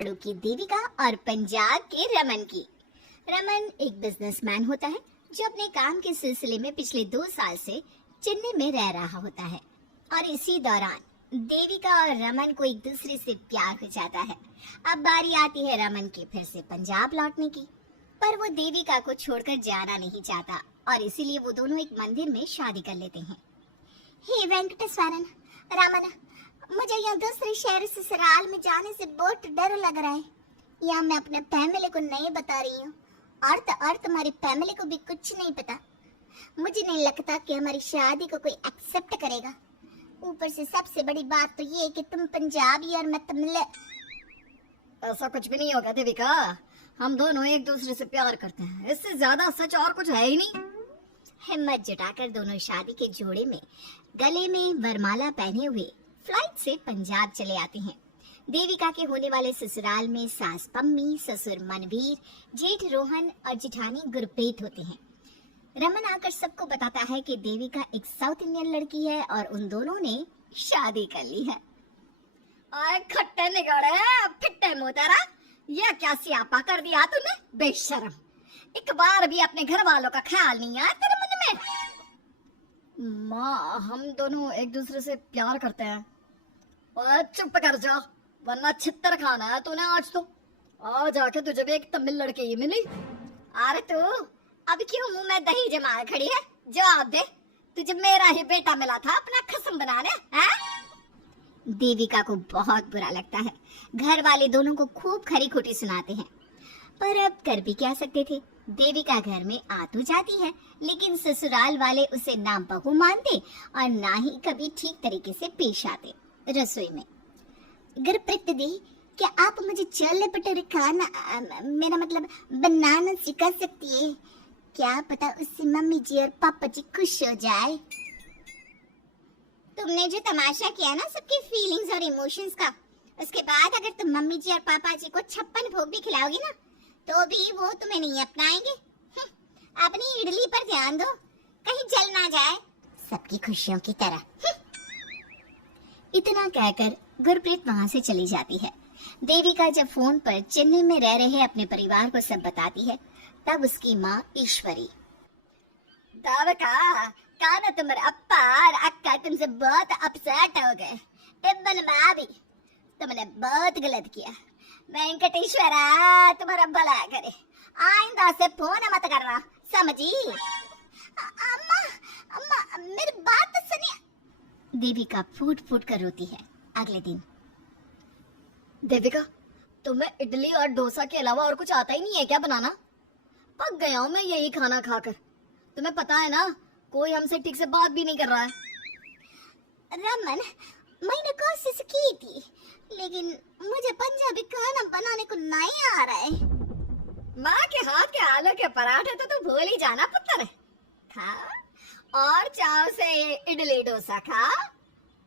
तमिलनाडु की देविका और पंजाब के रमन की। रमन एक बिजनेसमैन होता है जो अपने काम के सिलसिले में पिछले 2 साल से चेन्नई में रह रहा होता है और इसी दौरान देविका और रमन को एक दूसरे से प्यार हो जाता है। अब बारी आती है रमन की फिर से पंजाब लौटने की, पर वो देविका को छोड़कर जाना नहीं चाहता और इसीलिए वो दोनों एक मंदिर में शादी कर लेते हैं। हे वेंकटेश्वरन, रमन, मुझे यहाँ दूसरे शहर ससुराल में जाने से बहुत डर लग रहा है। यहाँ मैं अपने फैमिली को नहीं बता रही हूँ और तुम्हारी फैमिली को भी कुछ नहीं पता। मुझे नहीं लगता कि हमारी शादी को कोई एक्सेप्ट करेगा। ऊपर से सबसे बड़ी बात तो ये है कि तुम पंजाबी और मैं तमिल। ऐसा कुछ भी नहीं होगा देविका, हम दोनों एक दूसरे से प्यार करते हैं, इससे ज्यादा सच और कुछ है ही नहीं। हिम्मत जुटाकर दोनों शादी के जोड़े में गले में वरमाला पहने हुए फ्लाइट से पंजाब चले आते हैं। देविका के होने वाले ससुराल में सास पम्मी, ससुर मनवीर, जेठ रोहन और जिठानी गुरप्रीत होते हैं। रमन आकर सबको बताता है कि देविका एक साउथ इंडियन लड़की है और उन दोनों ने शादी कर ली है। आए खट्टे निगड़े फिट्टे मोतेरा, यह क्या सियापा कर दिया तूने बेशरम। एक बार भी अपने घर वालों का ख्याल नहीं आया तेरे मन में? माँ, हम दोनों एक दूसरे से प्यार करते हैं। और चुप कर जा, वरना छित्तर खाना है तूने आज तो। आ जाके तुझे भी एक तमिल लड़की ही मिली। अरे तू अब क्यों मुंह में दही जमाए खड़ी है? जवाब दे, तुझे मेरा ही बेटा मिला था अपना खसम बनाने, हैं? देविका को बहुत बुरा लगता है। घर वाले दोनों को खूब खरी खोटी सुनाते हैं, पर अब कर भी क्या सकते थे। देविका घर में आ तो जाती है, लेकिन ससुराल वाले उसे ना बहू मानते और ना ही कभी ठीक तरीके से पेश आते। रसोई में, गुरप्रीत दी, क्या आप मुझे छोले भटूरे खाना, मेरा मतलब बनाना सिखा सकती है? क्या पता उससे मम्मी जी और पापा जी खुश हो जाए। तुमने जो तमाशा किया ना सबकी फीलिंग्स और इमोशंस का, उसके बाद अगर तुम मम्मी जी और पापा जी को 56 भोग भी खिलाओगी ना, तो भी वो तुम्हें नहीं अपनाएंगे। अपनी इडली पर ध्यान दो, कहीं जल ना जाए सबकी खुशियों की तरह। इतना कहकर गुरप्रीत वहां से चली जाती है। देविका जब फोन पर चेन्नई में रह रहे अपने परिवार को सब बताती है, तब उसकी माँ ईश्वरी, देविका, काना तुम्हारे अप्पा और अक्का तुमसे बहुत अपसेट हो गए। इब्बन भाभी, तुमने बहुत गलत किया। वेंकटेश्वरा तुम्हारा भला करे, आइंदा से फोन मत करना, समझी? अम्मा, अम्मा मेरी बात तो सुनिए। देविका फूट फूट कर रोती है। अगले दिन, देविका, तुम्हें इडली और डोसा के अलावा और कुछ आता ही नहीं है क्या बनाना? पक गया हूँ मैं यही खाना खाकर। तुम्हें पता है ना, कोई हमसे ठीक से बात भी नहीं कर रहा है। रमन, मैंने कोशिश की थी, लेकिन मुझे पंजाबी खाना बनाने को नहीं आ रहा है। माँ के हाथ के आलू के पराठे तो तू भूल ही जाना पुत्र। खा और चाव से इडली डोसा खा।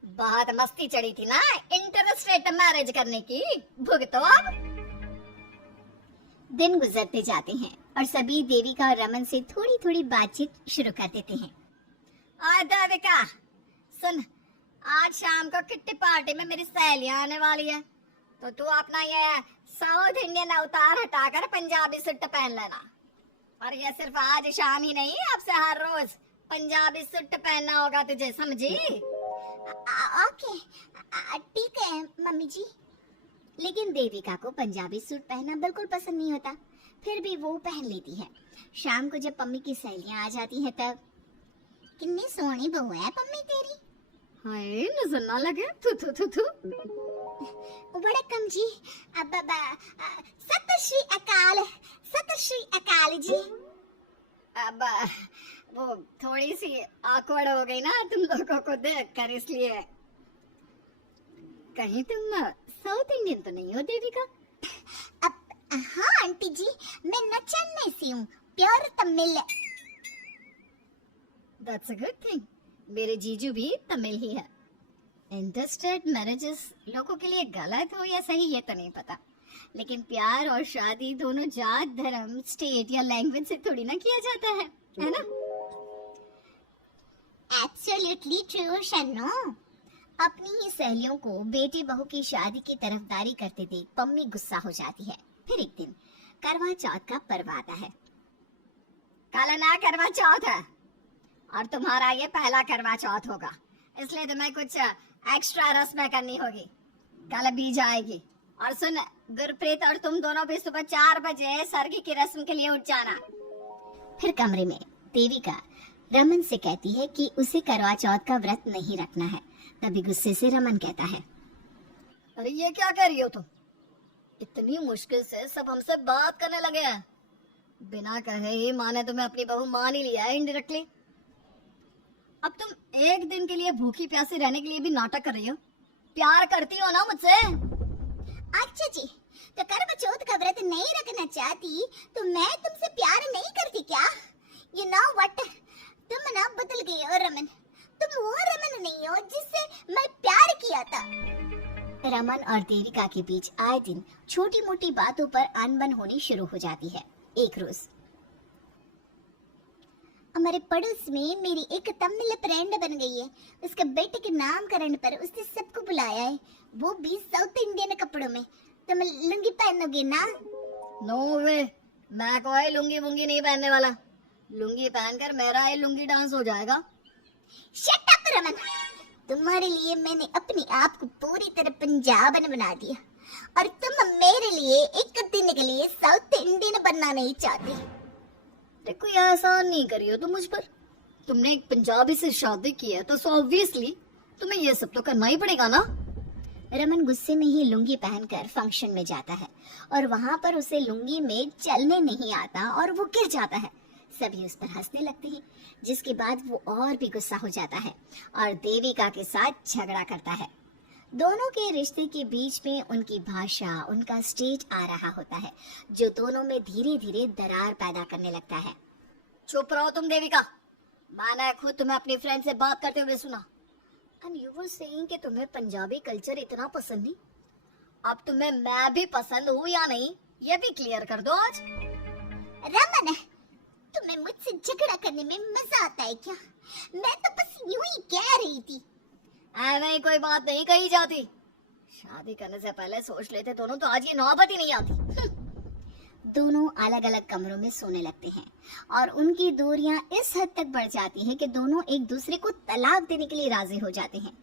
बहुत मस्ती चढ़ी थी ना इंटरस्टेट मैरिज करने की, भुगतो अब। दिन गुजरते जाते हैं और सभी देविका और रमन से थोड़ी थोड़ी बातचीत शुरू कर देते हैं। देविका सुन, आज शाम को किट्टी पार्टी में मेरी सहेलियां आने वाली है, तो तू अपना ये साउथ इंडियन अवतार हटाकर पंजाबी सूट पहन लेना। और ये सिर्फ आज शाम ही नहीं, अब से हर रोज पंजाबी सूट पहनना होगा तुझे, समझी? ओके, ठीक है मम्मी जी। लेकिन देविका को पंजाबी सूट पहनना बिल्कुल पसंद नहीं होता, फिर भी वो पहन लेती है। शाम को जब पम्मी की सहेलियां आ जाती हैं, तब कितनी सोहनी बहू है पम्मी तेरी। हाय, नजर ना लगे। थू थू थू थू। वड़कम जी, अब सत श्री अकाल, सत श्री अकाल जी। अब वो थोड़ी सी ऑकवर्ड हो गई ना तुम लोगों को देखकर, इसलिए। कहीं तुम साउथ इंडियन तो नहीं हो देविका? अब हाँ आंटी जी, मैं नचन में से हूँ, pure Tamil. That's a good thing. मेरे जीजू भी तमिल ही है। इंटरस्टेट मैरिजेस लोगों के लिए गलत हो या सही ये तो नहीं पता, लेकिन प्यार और शादी दोनों जात, धर्म, स्टेट या लैंग्वेज से थोड़ी ना किया जाता है ना? Absolutely true, शन्नो। अपनी ही सहेलियों को बेटी बहू की शादी की तरफदारी करते देख पम्मी गुस्सा हो जाती है। फिर एक दिन करवा चौथ का पर्व आता है। कल ना करवा चौथ है और तुम्हारा ये पहला करवा चौथ होगा, इसलिए तुम्हें कुछ एक्स्ट्रा रस्में करनी होगी। कल बीज आएगी और सुन गुरप्रीत, और तुम दोनों भी सुबह 4 बजे सरगी की रस्म के लिए उठ जाना। फिर कमरे में देविका रमन से कहती है कि उसे करवा चौथ का व्रत नहीं रखना है। तभी गुस्से से रमन कहता है, अरे ये क्या कह रही हो तुम? इतनी मुश्किल से सब हमसे बात करने लगे हैं, बिना कहे ही माँ ने तुम्हें अपनी बहू मान ही लिया है इनडायरेक्टली। अब तुम एक दिन के लिए भूखी प्यासी रहने के लिए भी नाटक कर रही हो। प्यार करती हो ना मुझसे? अच्छा जी, तो करवा चौथ का व्रत नहीं रखना चाहती तो मैं तुमसे प्यार नहीं करती क्या? You know what? तुम ना बदल गई हो रमन। तुम वो रमन नहीं हो जिससे मैं प्यार किया था। रमन और देविका के बीच आए दिन छोटी मोटी बातों पर अनबन होनी शुरू हो जाती है। एक रोज हमारे पड़ोस में मेरी एक तमिल फ्रेंड बन गई है। उसके बेटे के नामकरण पर उसने सबको बुलाया है, वो भी साउथ इंडियन कपड़ों में। तुम लुंगी पहनोगे ना? नो वे, मैं कोई लुंगी वुंगी नहीं पहनने वाला। लुंगी पहनकर मेरा ये लुंगी डांस हो जाएगा। शट अप रमन, तुम्हारे लिए मैंने अपने आप को पूरी तरह पंजाबन बना दिया और तुम मेरे लिए एक दिन के लिए साउथ इंडियन बनना नहीं चाहती। देखो ये एहसान नहीं करी हो तुम मुझ पर। तुमने एक पंजाबी से शादी की है तो ऑब्वियसली तुम्हें ये सब तो करना ही पड़ेगा ना। रमन गुस्से में ही लुंगी पहनकर फंक्शन में जाता है और वहां पर उसे लुंगी में चलने नहीं आता और वो गिर जाता है। सभी उस पर हंसने लगते हैं, जिसके बाद वो और भी गुस्सा हो जाता है और देविका के साथ झगड़ा करता है। दोनों के रिश्ते के बीच में उनकी भाषा, उनका स्टेज आ रहा होता है, जो दोनों में धीरे धीरे दरार पैदा करने लगता है। चुप रहो तुम देविका, मैंने खुद तुम्हें अपनी फ्रेंड से बात करते हुए सुना। एंड यू वर सेइंग कि तुम्हें पंजाबी कल्चर इतना पसंद नहीं। अब तुम्हें मैं भी पसंद हूँ या नहीं ये भी क्लियर कर दो आज। रमन, तुम्हें मुझसे झगड़ा करने में मजा आता है क्या? मैं तो बस यूं ही कह रही थी। ऐਵੇਂ कोई बात नहीं कही जाती। शादी करने से पहले सोच लेते दोनों तो आज ये नौबत ही नहीं आती। दोनों अलग अलग कमरों में सोने लगते हैं और उनकी दूरियां इस हद तक बढ़ जाती हैं कि दोनों एक दूसरे को तलाक देने के लिए राजी हो जाते हैं।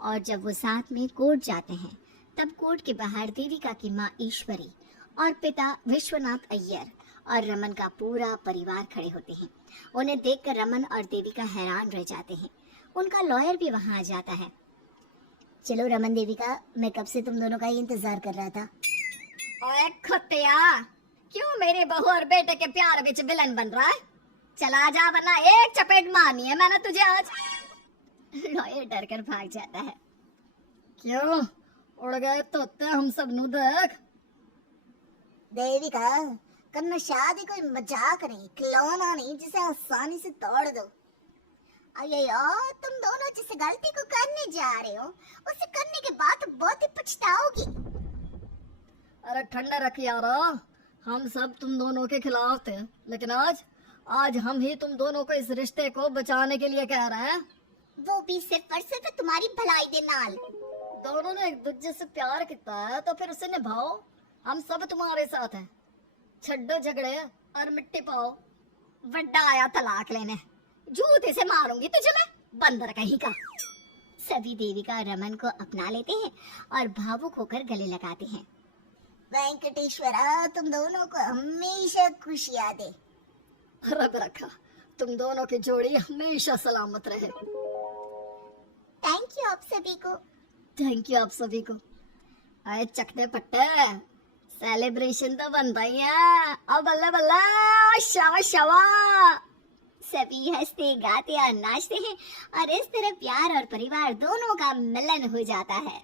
और जब वो साथ में कोर्ट जाते हैं तब कोर्ट के बाहर देविका की माँ ईश्वरी और पिता विश्वनाथ अय्यर और रमन का पूरा परिवार खड़े होते हैं। उन्हें देखकर रमन और देविका हैरान रह जाते हैं। उनका लॉयर भी वहां आ जाता है। चलो रमन, देविका, मैं कब से तुम दोनों का ही इंतजार कर रहा था। ओए खत्तिया, क्यों मेरे बहू और बेटे के प्यार विच विलन बन रहा है? चला जा वरना एक चपेट मारनी है मैंने तुझे आज। लॉयर डर कर भाग जाता है। क्यों उड़ गए तोते हम सब नु देख। देविका, करना शादी कोई मजाक नहीं, खिलौना नहीं जिसे आसानी से तोड़ दो। अरे यार, तुम दोनों जिस गलती को करने जा रहे हो उसे करने के बाद बहुत ही पछताओगी। अरे ठंडा रख यार, हम सब तुम दोनों के खिलाफ थे, लेकिन आज हम ही तुम दोनों को इस रिश्ते को बचाने के लिए कह रहे हैं। वो भी सिर्फ और सिर्फ तुम्हारी भलाई दे नाल। दोनों ने एक दूसरे से प्यार किया है तो फिर उसे निभाओ। हम सब तुम्हारे साथ हैं। छड्डो झगड़े और मिट्टी पाओ। बड्डा आया तलाक लेने, जूते से मारूंगी तुझे मैं, बंदर कहीं का। सभी देविका और रमन को अपना लेते हैं और भावुक होकर गले लगाते हैं। वेंकटेश्वरा तुम दोनों को हमेशा खुशियां दे। रब रखा तुम दोनों की जोड़ी हमेशा सलामत रहे। थैंक यू आप सभी को। थैंक यू आप सभी को। आए चकते पट्टे, सेलिब्रेशन तो बनता ही है। अब बल्ला बल्ला, शावा शावा। सभी हंसते गाते और नाचते हैं और इस तरह प्यार और परिवार दोनों का मिलन हो जाता है।